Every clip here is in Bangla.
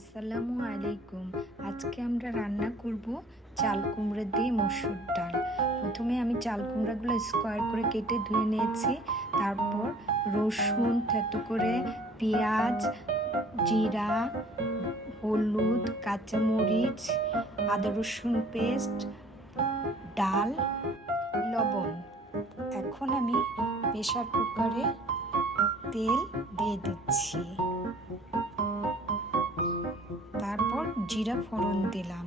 আসসালামু আলাইকুম। আজকে আমরা রান্না করব চাল কুমড়া দিয়ে মসুর ডাল। প্রথমে আমি চাল কুমড়াগুলো স্কোয়ার করে কেটে ধুয়ে নিয়েছি। তারপর রসুন থেতো করে, পেঁয়াজ, জিরা, হলুদ, কাঁচামরিচ, আদা রসুন পেস্ট, ডাল, লবণ। এখন আমি প্রেসার কুকারে তেল দিয়ে দিচ্ছি। তারপর জিরা ফোড়ন দিলাম,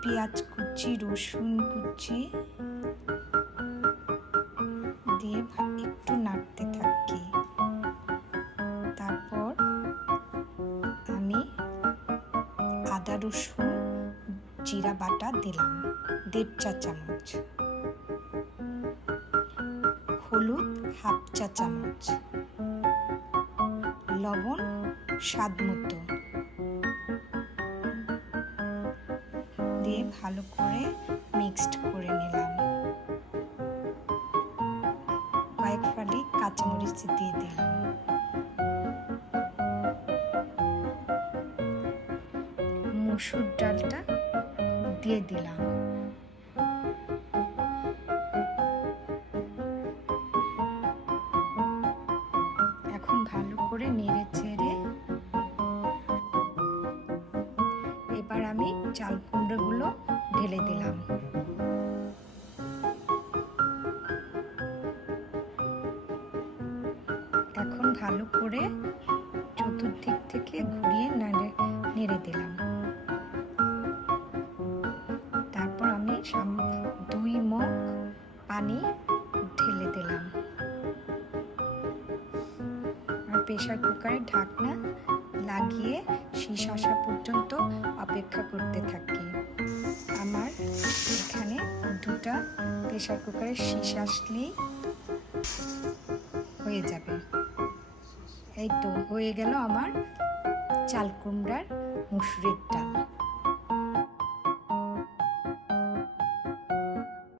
পেঁয়াজ কুচি, রসুন কুচি দিয়ে একটু নাড়তে থাকি। তারপর আমি আদা রসুন জিরা বাটা দিলাম 1.5 চা চামচ, হলুদ 1/2 চা চামচ, লবণ স্বাদ মতো দিয়ে ভালো করে মিক্সড করে নিলাম। কয়েক ফালি কাঁচামরিচ দিয়ে দিলাম। মসুর ডালটা দিয়ে দিলাম। এখন ভালো করে নেড়ে চেড়ে এবার আমি চাল কুমড়োগুলো ঢেলে দিলাম। এখন ভালো করে চতুর্দিক থেকে ঘুরিয়ে নেড়ে দিলাম। তারপর আমি 2 মগ পানি ঢেলে দিলাম। আর প্রেসার কুকারের ঢাকনা লাগিয়ে শীষ আসা পর্যন্ত অপেক্ষা করতে থাকি। আমার এখানে 2টা প্রেসার কুকারের শীষ আসলেই হয়ে যাবে। এই তো হয়ে গেল আমার চাল কুমড়ার মসুরের ডাল।